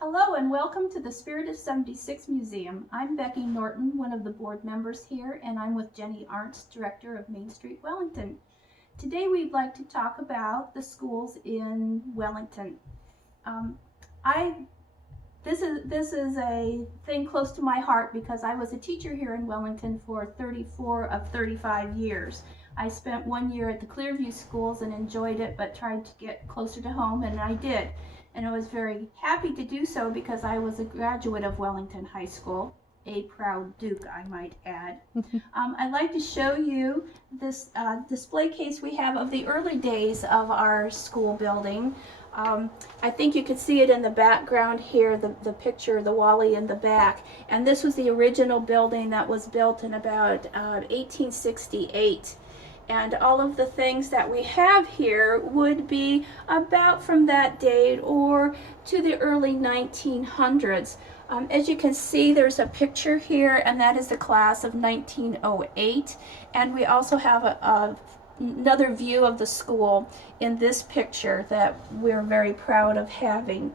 Hello and welcome to the Spirit of 76 Museum. I'm Becky Norton, one of the board members here, and I'm with Jenny Arntz, Director of Main Street Wellington. Today we'd like to talk about the schools in Wellington. This is a thing close to my heart because I was a teacher here in Wellington for 34 of 35 years. I spent 1 year at the Clearview schools and enjoyed it, but tried to get closer to home, and I did. And I was very happy to do so because I was a graduate of Wellington High School, a proud Duke, I might add. I'd like to show you this display case we have of the early days of our school building. I think you can see it in the background here, the picture, the Wally in the back. And this was the original building that was built in about 1868. And all of the things that we have here would be about from that date or to the early 1900s. As you can see, there's a picture here, and that is the class of 1908. And we also have another view of the school in this picture that we're very proud of having.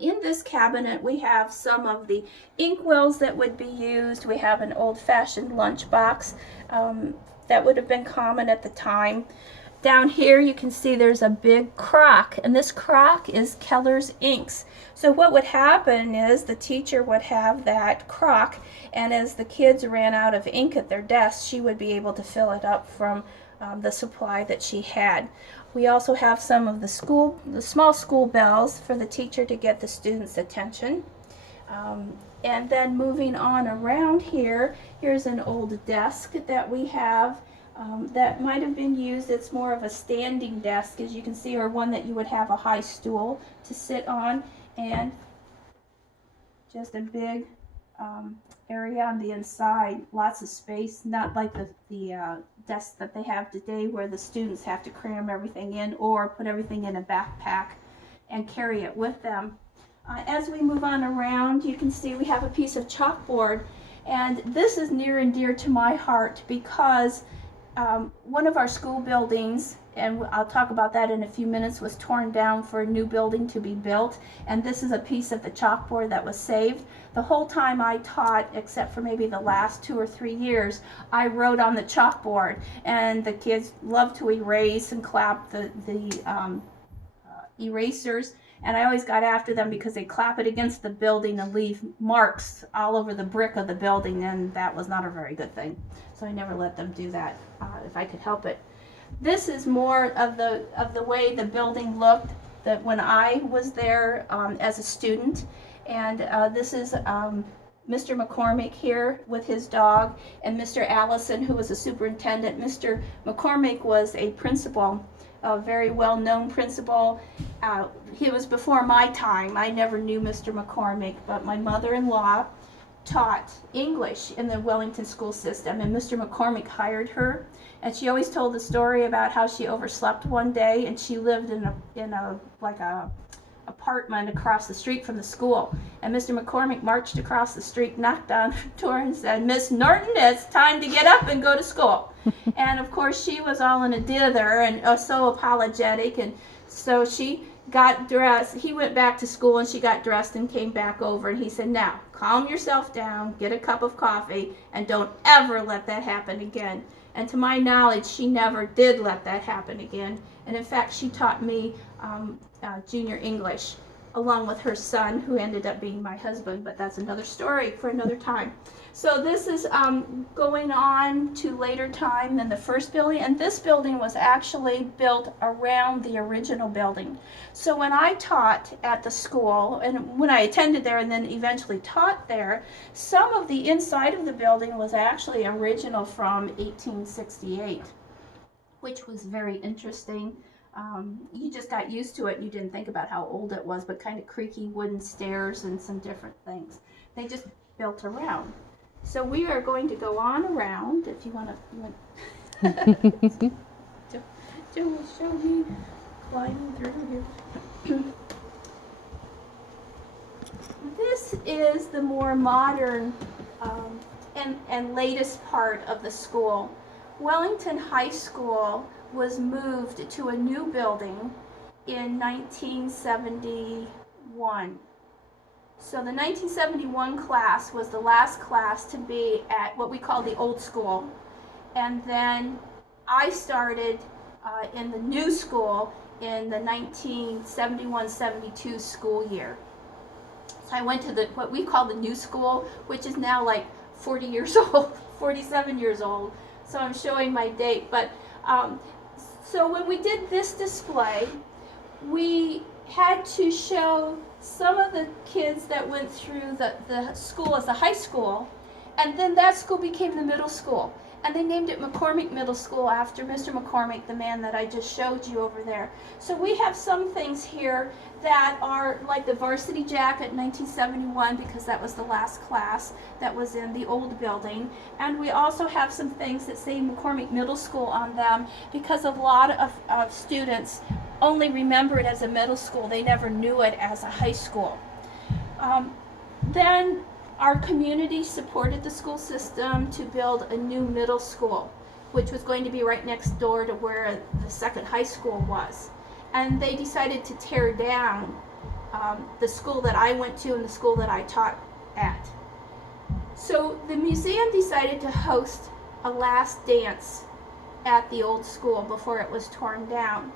In this cabinet we have some of the inkwells that would be used. We have an old-fashioned lunchbox that would have been common at the time. Down here you can see there's a big crock, and this crock is Keller's inks. So what would happen is the teacher would have that crock, and as the kids ran out of ink at their desks, she would be able to fill it up from the supply that she had. We also have some of the small school bells for the teacher to get the students' attention. And then moving on around here, here's an old desk that we have that might have been used. It's more of a standing desk, as you can see, or one that you would have a high stool to sit on, and just a big area on the inside, lots of space, not like the desks that they have today where the students have to cram everything in or put everything in a backpack and carry it with them. As we move on around, you can see we have a piece of chalkboard, and this is near and dear to my heart because one of our school buildings, and I'll talk about that in a few minutes, was torn down for a new building to be built, and this is a piece of the chalkboard that was saved. The whole time I taught, except for maybe the last 2 or 3 years, I wrote on the chalkboard, and the kids love to erase and clap the erasers. And I always got after them because they clap it against the building and leave marks all over the brick of the building, and that was not a very good thing. So I never let them do that if I could help it. This is more of the way the building looked that when I was there as a student. And this is Mr. McCormick here with his dog, and Mr. Allison, who was a superintendent. Mr. McCormick was a principal, a very well-known principal. He was before my time. I never knew Mr. McCormick, but my mother-in-law taught English in the Wellington school system, and Mr. McCormick hired her, and she always told the story about how she overslept one day, and she lived in a apartment across the street from the school, and Mr. McCormick marched across the street, knocked on her door, and said, "Miss Norton, it's time to get up and go to school." And of course she was all in a dither and so apologetic, and so she got dressed. He went back to school and she got dressed and came back over, and he said, "Now calm yourself down, get a cup of coffee, and don't ever let that happen again." And to my knowledge, she never did let that happen again. And in fact, she taught me junior English along with her son, who ended up being my husband, but that's another story for another time. So this is going on to later time than the first building, and this building was actually built around the original building. So when I taught at the school, and when I attended there and then eventually taught there, some of the inside of the building was actually original from 1868, which was very interesting. You just got used to it and you didn't think about how old it was, but kind of creaky wooden stairs and some different things. They just built around. So we are going to go on around, if you want to. Joe will show me climbing through here. This is the more modern and latest part of the school. Wellington High School was moved to a new building in 1971 1971. So the 1971 class was the last class to be at what we call the old school. And then I started in the new school in the 1971-72 school year. So I went to what we call the new school, which is now like 40 years old, 47 years old. So I'm showing my date. But so when we did this display, we had to show some of the kids that went through the school as a high school, and then that school became the middle school. And they named it McCormick Middle School after Mr. McCormick, the man that I just showed you over there. So we have some things here that are like the varsity jacket 1971, because that was the last class that was in the old building. And we also have some things that say McCormick Middle School on them, because a lot of students only remember it as a middle school. They never knew it as a high school. Then our community supported the school system to build a new middle school, which was going to be right next door to where the second high school was. And they decided to tear down the school that I went to and the school that I taught at. So the museum decided to host a last dance at the old school before it was torn down.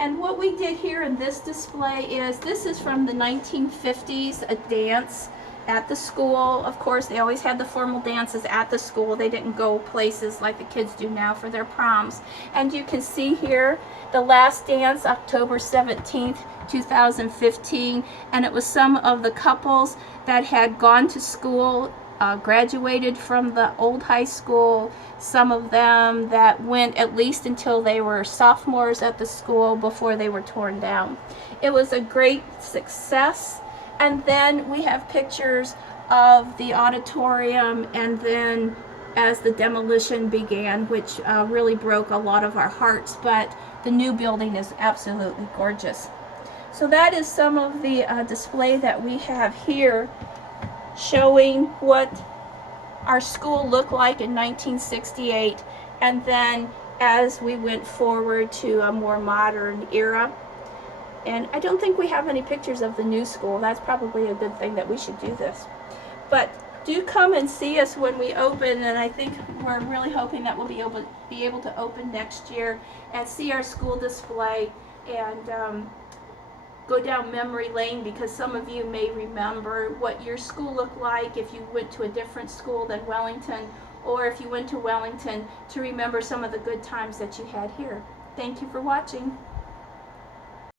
And what we did here in this display is, this is from the 1950s, a dance at the school. Of course, they always had the formal dances at the school. They didn't go places like the kids do now for their proms. And you can see here the last dance, October 17th, 2015. And it was some of the couples that had gone to school, graduated from the old high school, some of them that went at least until they were sophomores at the school before they were torn down. It was a great success. And then we have pictures of the auditorium, and then as the demolition began, which really broke a lot of our hearts, but the new building is absolutely gorgeous. So that is some of the display that we have here, showing what our school looked like in 1968, and then as we went forward to a more modern era. And I don't think we have any pictures of the new school. That's probably a good thing that we should do this. But do come and see us when we open, and I think we're really hoping that we'll be able to open next year and see our school display and go down memory lane, because some of you may remember what your school looked like if you went to a different school than Wellington, or if you went to Wellington, to remember some of the good times that you had here. Thank you for watching.